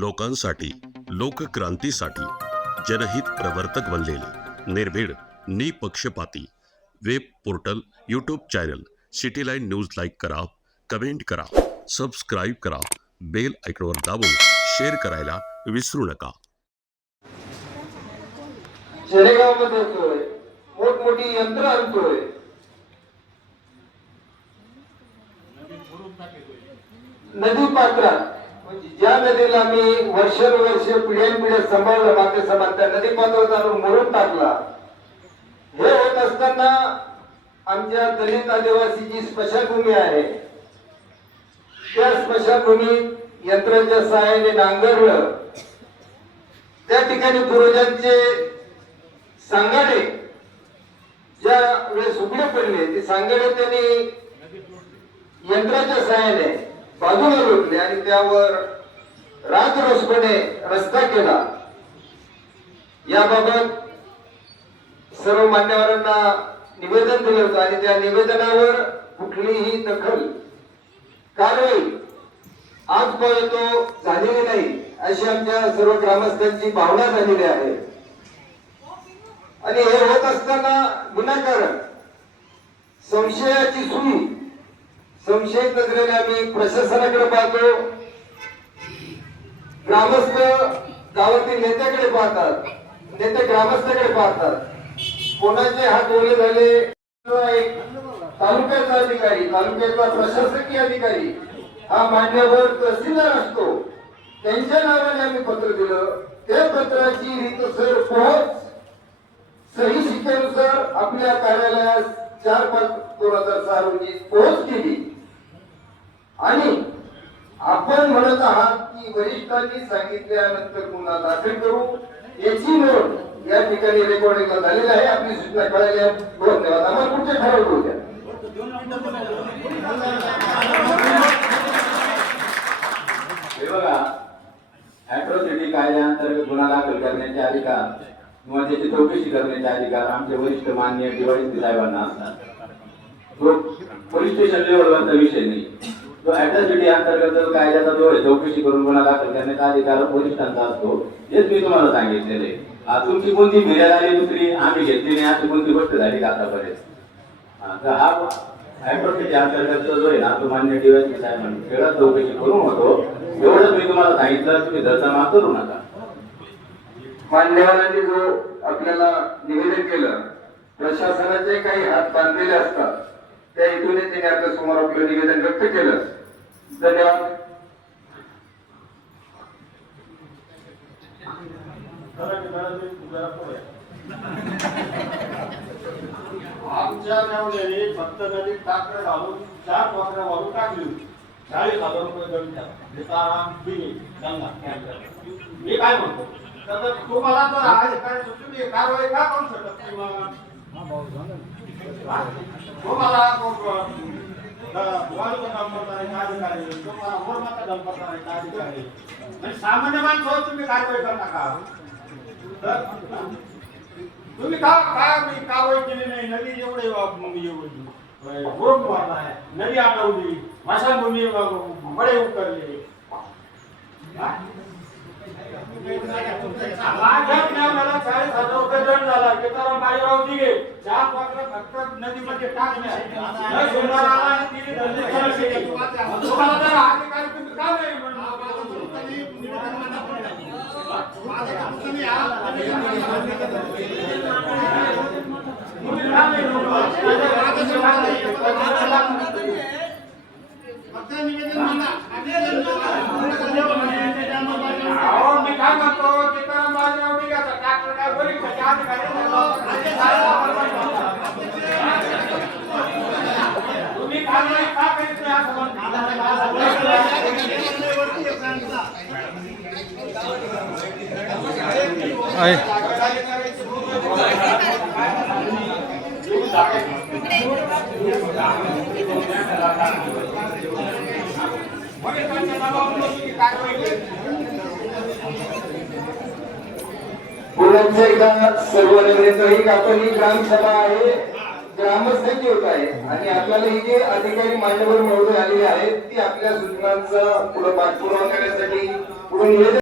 लोकांसाठी, लोकक्रांतीसाठी जनहित प्रवर्तक बनलेले निर्भीड, निपक्षपाती web portal, YouTube channel city line news like करा, कमेंट करा, सबस्क्राईब करा, बेल आयकॉनवर दाबून शेअर करायला विसरू नका. शेरेगावमध्ये येतोय, मोठमोठी यंत्र आणतोय, नदी पात्रात म्हणजे ज्या नदीला मी वर्षानुवर्ष पिढ्यानपिढ्या सांभाळलं, मागे समान त्या नदी पात्रात आणून मोडून टाकला. हे होत असताना आमच्या दलित आदिवासीची स्मशानभूमी आहे, त्या स्मशानभूमीत यंत्राच्या सहाय्याने नांगरलं. त्या ठिकाणी पूर्वजांचे सांगाडे ज्या वेळेस उघडे पडले, ते सांगाडे त्यांनी यंत्राच्या सहाय्याने बाजूला रोखले आणि त्यावर राजरोसपणे रस्ता केला. याबाबत सर्व मान्यवरांना निवेदन दिलं होतं आणि त्या निवेदनावर कुठलीही दखल कारवाई आजपर्यंत झालेली नाही, अशी आमच्या सर्व ग्रामस्थांची भावना झालेली आहे. आणि हे होत असताना विनाकारण संशयाची सुई, संशयित नजरेने आम्ही प्रशासनाकडे पाहतो, ग्रामस्थ गावातील नेत्याकडे पाहतात, नेते ग्रामस्थाकडे पाहतात. कोणाचे हात ओले झाले, एक तालुक्याचा अधिकारी, तालुक्याचा प्रशासकीय अधिकारी हा मान्यवर तहसीलदार असतो, त्यांच्या नावाने आम्ही पत्र दिलं. त्या पत्राची रीतसर पोहोच सही शिक्क्यानुसार आपल्या कार्यालयास 4/5/2006 रोजी पोहोच केली. आणि आपण म्हणत आहात की वरिष्ठांनी सांगितल्यानंतर गुन्हा दाखल करू, याची नोंद या ठिकाणी रेकॉर्डिंगला झालेली आहे. आपली सूचना कळाली आहे. धन्यवाद. आम्हाला पुढचे ठराव करू द्या. हे बघा, अॅट्रॉसिटी कायद्याअंतर्गत गुन्हा दाखल करण्याचे अधिकार किंवा त्याची चौकशी करण्याचे अधिकार आमचे वरिष्ठ माननीय डीवायएसपी साहेबांना असतात. तो पोलीस स्टेशन लेवलवरचा विषय नाही. तो अॅट्रॉसिटी अंतर्गत कायद्याचा जो आहे, चौकशी करून गुन्हा दाखल करण्याचा अधिकार वरिष्ठांचा असतो. हेच मी तुम्हाला सांगितलेले. तुमची कोणती फिर्याद आली दुसरी आम्ही घेतली नाही अशी कोणती गोष्ट झाली का आतापर्यंत? तर हा अॅट्रॉसिटी अंतर्गत जो आहे ना, तो मान्य डीवायएसपी साहेबांनी वेळा चौकशी करून होतो. एवढंच मी तुम्हाला सांगितलं. तुम्ही दर्शना करू नका. मान्यवरांनी जो आपल्याला निवेदन केलं, प्रशासनाचे काही हात बांधलेले असतात, त्या हेतूने त्यांनी आपल्या समोर आपलं निवेदन व्यक्त केलं. धन्यवाद. आमच्या गावले फक्त नदीत टाकलं घालून 4 वाकड्या वाळू टाकली, 40,000 रुपये दंड द्या. मी काय म्हणतो, तर तुम्हाला जर आहे काय तुम्ही कारवाई का करू शकत नाही? तुम्हाला वाळूचा डंपर करायचा अधिकारी, तुम्हाला मुरमाचा डंपर करायचा अधिकारी, म्हणजे सामान्य माणसावर तुम्ही कारवाई करता का? तर तुम्ही काय कारवाई केली नाही? नदी एवढे रोड मारला आहे, नदी अडवली, स्मशानभूमी बडे उतरले. मला 40,000 रुपये दंड झाला. केताराम बाजीराव दिघे 4 वाकड्या फक्त नदीमध्ये टाकल्या. तुम्हाला जर अधिकारी तुम्ही का नाही मी काय म्हणतो, केताराम बाजीराव दिघ्याचा ट्रॅक्टर काय वरिष्ठाचे अधिकारी तुम्ही कारवाई का करीत नाही असं पुन्हा एकदा सर्व नगरीत आपण ही ग्रामसभा आहे, ग्रामस्थांची होत आहे आणि आपल्याला ही जे अधिकारी मान्यवर महोदय आलेले आहेत, ती आपल्या सूचनांचा पुढे पाठपुरावा करण्यासाठी पुढे निवेदन